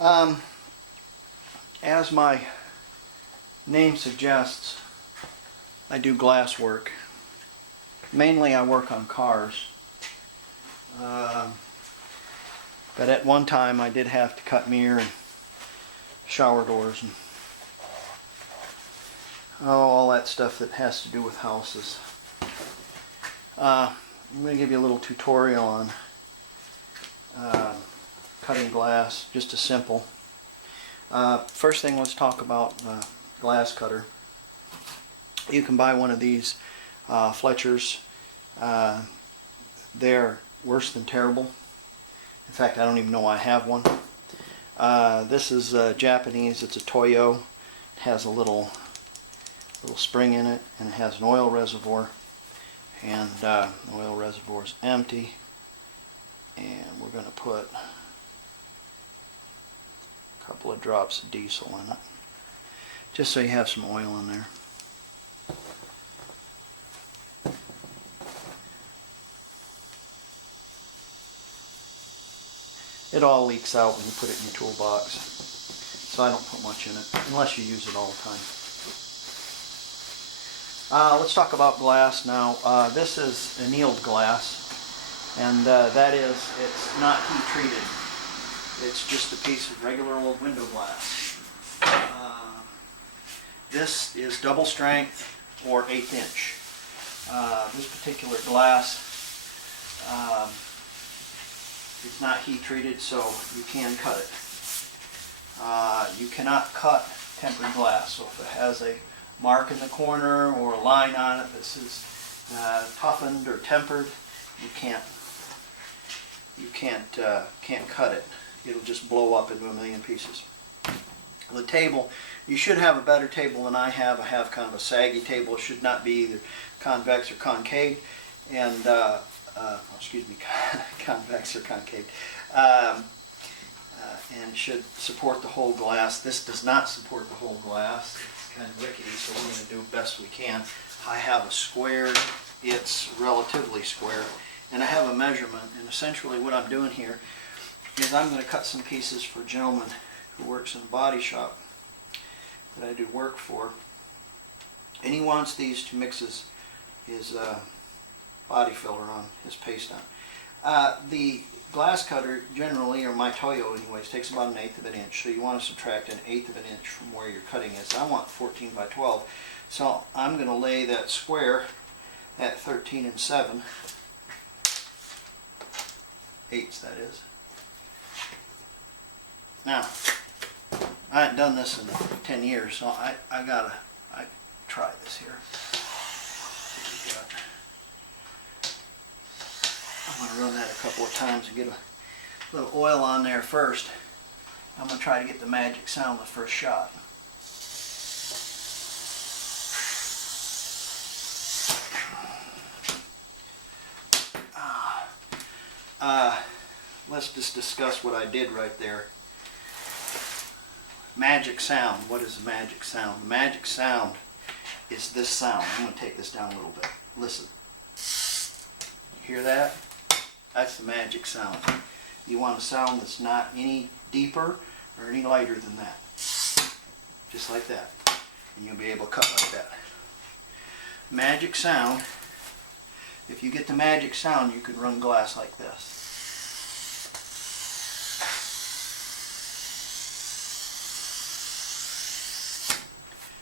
Um, as my name suggests, I do glass work. Mainly I work on cars. But at one time I did have to cut mirror and shower doors and all that stuff that has to do with houses. I'm going to give you a little tutorial on cutting glass, just a simple. First thing, let's talk about glass cutter. You can buy one of these Fletchers. They're worse than terrible. In fact, I don't even know I have one. This is Japanese. It's a Toyo. It has a little spring in it, and it has an oil reservoir. And the oil reservoir is empty. And we're going to put a couple of drops of diesel in it, just so you have some oil in there. It all leaks out when you put it in your toolbox, so I don't put much in it, unless you use it all the time. Let's talk about glass now. This is annealed glass, and that is, it's not heat treated. It's just a piece of regular old window glass. This is double strength or 1/8 inch. This particular glass it's not heat treated, so you can cut it. You cannot cut tempered glass, so if it has a mark in the corner or a line on it that says toughened or tempered, you can't cut it. It'll just blow up into a million pieces. The table, you should have a better table than I have. I have kind of a saggy table. It should not be either convex or concave, and convex or concave, and should support the whole glass. This does not support the whole glass. It's kind of rickety, so we're going to do the best we can. I have a square. It's relatively square, and I have a measurement, and essentially what I'm doing here is I'm going to cut some pieces for a gentleman who works in a body shop that I do work for, and he wants these to mix his body filler on, his paste on. The glass cutter generally, or my Toyo anyways, takes about 1/8 of an inch, so you want to subtract 1/8 of an inch from where you're cutting is. I want 14 by 12, so I'm going to lay that square at 13 7/8, that is. Now, I haven't done this in 10 years, so I try this here. I'm going to run that a couple of times and get a little oil on there first. I'm going to try to get the magic sound the first shot. Let's just discuss what I did right there. Magic sound. What is a magic sound? The magic sound is this sound. I'm going to take this down a little bit. Listen. Hear that? That's the magic sound. You want a sound that's not any deeper or any lighter than that. Just like that. And you'll be able to cut like that. Magic sound. If you get the magic sound, you can run glass like this.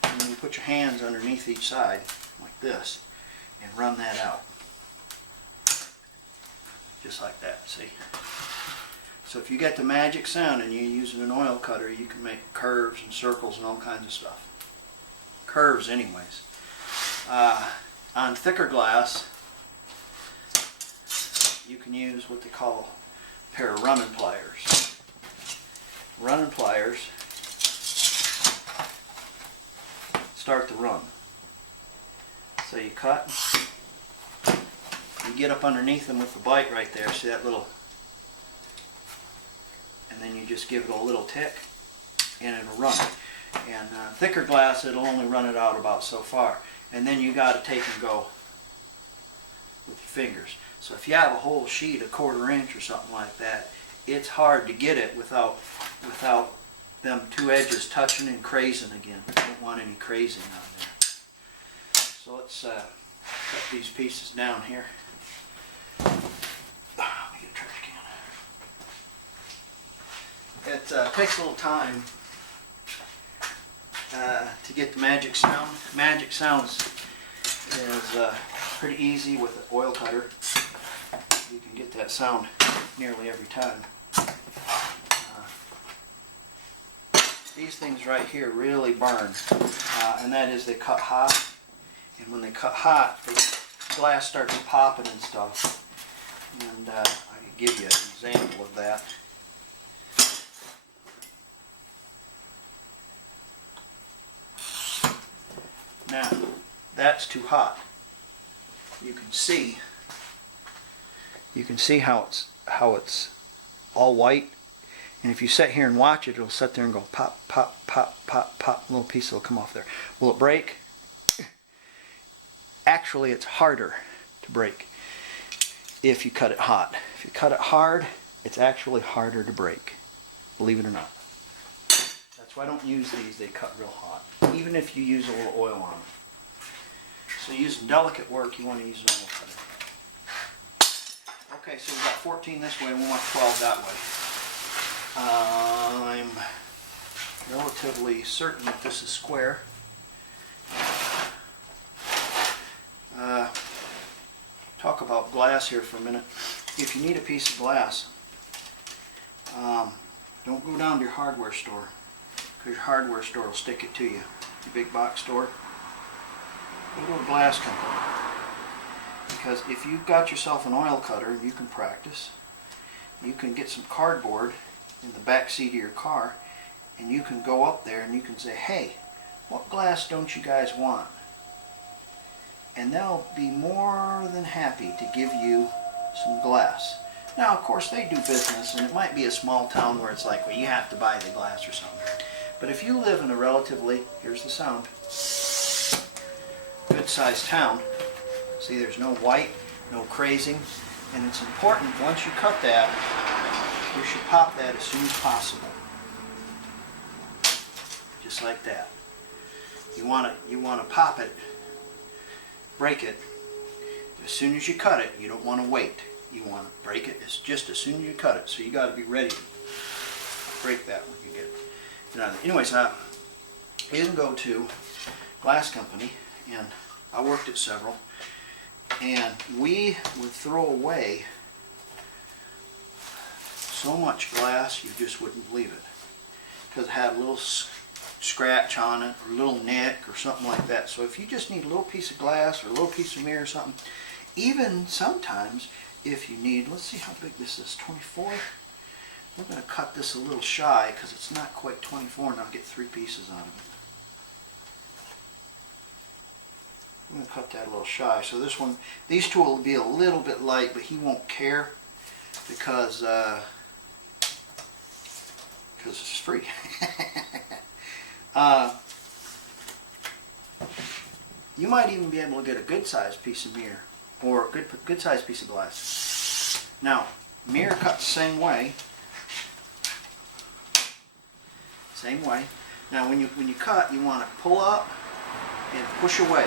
And then you put your hands underneath each side like this and run that out. Just like that, see? So if you get the magic sound and you're using an oil cutter, you can make curves and circles and all kinds of stuff. Curves anyways. On thicker glass, you can use what they call a pair of running pliers. Running pliers start the run. So you cut. You get up underneath them with the bite right there, see that little, and then you just give it a little tick and it'll run it. And thicker glass, it'll only run it out about so far, and then you got to take and go with your fingers. So if you have a whole sheet, a 1/4 inch or something like that, it's hard to get it without without them two edges touching and crazing again. I don't want any crazing on there. So let's cut these pieces down here. Let me get a trash can. It takes a little time to get the magic sound. Magic sounds is pretty easy with an oil cutter. You can get that sound nearly every time. These things right here really burn, and that is they cut hot. And when they cut hot, the glass starts popping and stuff. And I can give you an example of that. Now, that's too hot. You can see how it's all white. And if you sit here and watch it, it'll sit there and go pop, pop, pop, pop, pop. A little piece will come off there. Will it break? Actually, it's harder to break if you cut it hot. If you cut it hard, it's actually harder to break, believe it or not. That's why I don't use these. They cut real hot, even if you use a little oil on them. So using delicate work, you want to use an oil cutter. Okay, so we've got 14 this way, and we want 12 that way. I'm relatively certain that this is square. Talk about glass here for a minute. If you need a piece of glass, don't go down to your hardware store, because your hardware store will stick it to you. Your big box store. Go to a glass company. Because if you've got yourself an oil cutter and you can practice, you can get some cardboard in the back seat of your car, and you can go up there and you can say, hey, what glass don't you guys want? And they'll be more than happy to give you some glass. Now, of course, they do business, and it might be a small town where it's like, well, you have to buy the glass or something. But if you live in a relatively, here's the sound, good-sized town, see, there's no white, no crazing, and it's important, once you cut that, you should pop that as soon as possible. Just like that. You want to pop it, break it as soon as you cut it. You don't want to wait. You want to break it just as soon as you cut it. So you got to be ready to break that when you get it. Now, anyways, I didn't go to glass company, and I worked at several, and we would throw away so much glass you just wouldn't believe it, because it had a little scratch on it or a little nick or something like that. So if you just need a little piece of glass or a little piece of mirror or something, even sometimes if you need, let's see how big this is, 24. We're going to cut this a little shy because it's not quite 24, and I'll get 3 pieces out of it. I'm going to cut that a little shy. So this one, these two will be a little bit light, but he won't care because it's free. You might even be able to get a good-sized piece of mirror or a good-sized piece of glass. Now, mirror cuts the same way. Same way. Now, when you cut, you want to pull up and push away,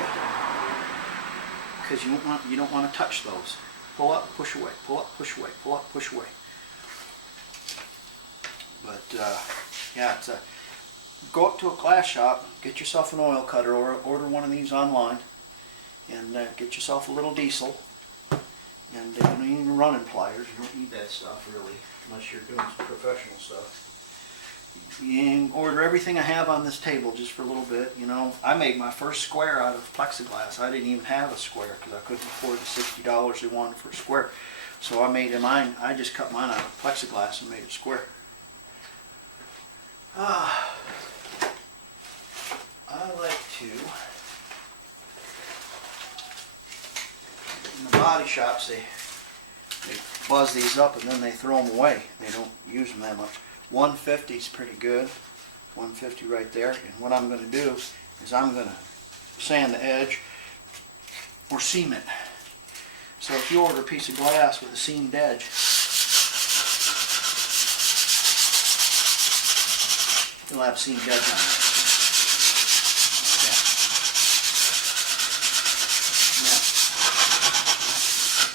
because you don't want to touch those. Pull up, push away. Pull up, push away. Pull up, push away. But yeah, it's go up to a glass shop, get yourself an oil cutter, or order one of these online, and get yourself a little diesel. And you don't need running pliers. You don't need that stuff really, unless you're doing some professional stuff. You can order everything I have on this table just for a little bit. You know, I made my first square out of plexiglass. I didn't even have a square because I couldn't afford the $60 they wanted for a square. So I made mine. I just cut mine out of plexiglass and made it square. I like to, in the body shops, they buzz these up and then they throw them away. They don't use them that much. 150 is pretty good. 150 right there. And what I'm going to do is I'm going to sand the edge or seam it. So if you order a piece of glass with a seamed edge, You'll have seam beds on it.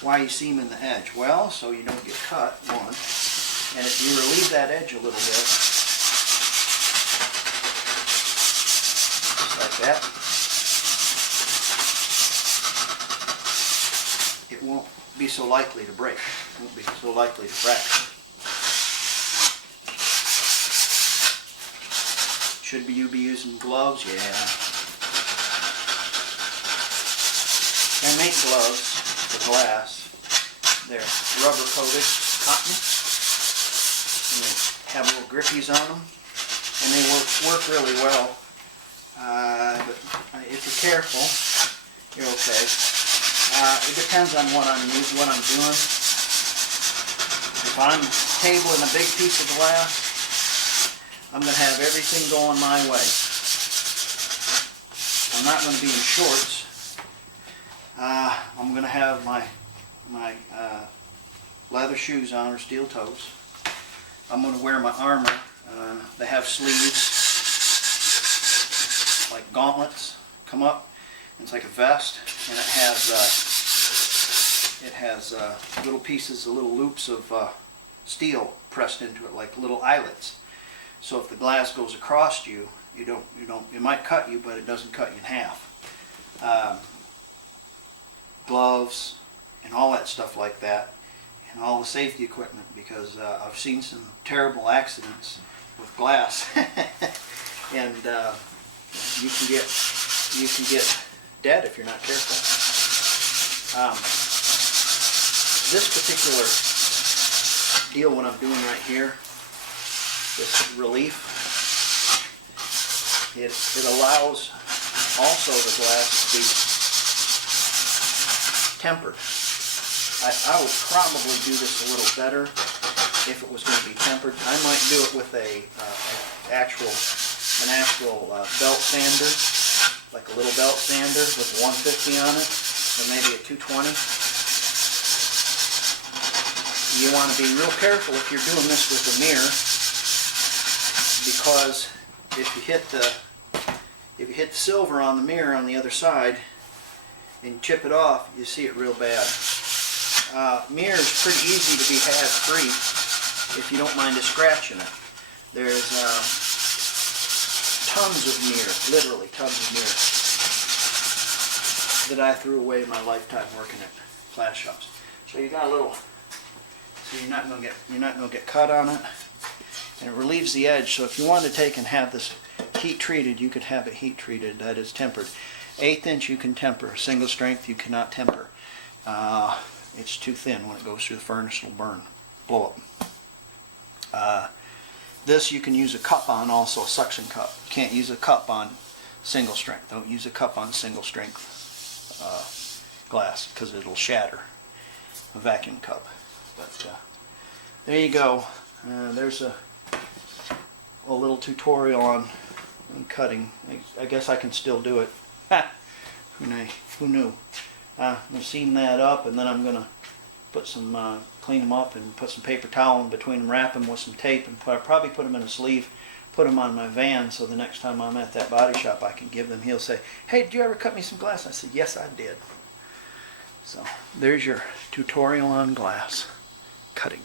Why you seaming the edge? Well, so you don't get cut, one. And if you relieve that edge a little bit, just like that, it won't be so likely to break. It won't be so likely to fracture. Should you be using gloves? Yeah. They make gloves for glass. They're rubber coated cotton, and they have little grippies on them, and they work really well. But if you're careful, you're okay. It depends on what I'm doing. If I'm tabling a big piece of glass, I'm going to have everything going my way. I'm not going to be in shorts. I'm going to have my leather shoes on, or steel toes. I'm going to wear my armor. They have sleeves, like gauntlets, come up. It's like a vest, and it has little pieces, little loops of steel pressed into it, like little eyelets. So if the glass goes across you, it might cut you, but it doesn't cut you in half. Gloves and all that stuff like that, and all the safety equipment, because I've seen some terrible accidents with glass, and you can get dead if you're not careful. This particular deal, what I'm doing right here, this relief, it allows also the glass to be tempered. I would probably do this a little better if it was going to be tempered. I might do it with an actual belt sander, like a little belt sander with 150 on it, or maybe a 220. You want to be real careful if you're doing this with a mirror, because if you hit the silver on the mirror on the other side and chip it off, you see it real bad. Mirror is pretty easy to be had free if you don't mind just scratching it. There's tons of mirror, literally tons of mirror, that I threw away in my lifetime working at glass shops. So you got a little, so you're not going to get cut on it, and it relieves the edge. So if you wanted to take and have this heat treated, you could have it heat treated. That is tempered. 1/8 inch you can temper. Single strength you cannot temper. It's too thin. When it goes through the furnace, it'll burn, blow up. This you can use a cup on, also a suction cup. You can't use a cup on single strength. Don't use a cup on single strength glass, because it'll shatter. A vacuum cup. But there you go. There's a little tutorial on cutting. I guess I can still do it. Ha! Who knew? I'm going to seam that up, and then I'm going to put some, clean them up and put some paper towel in between them, wrap them with some tape, and probably put them in a sleeve, put them on my van, so the next time I'm at that body shop I can give them. He'll say, "Hey, did you ever cut me some glass?" I said, "Yes, I did." So there's your tutorial on glass cutting.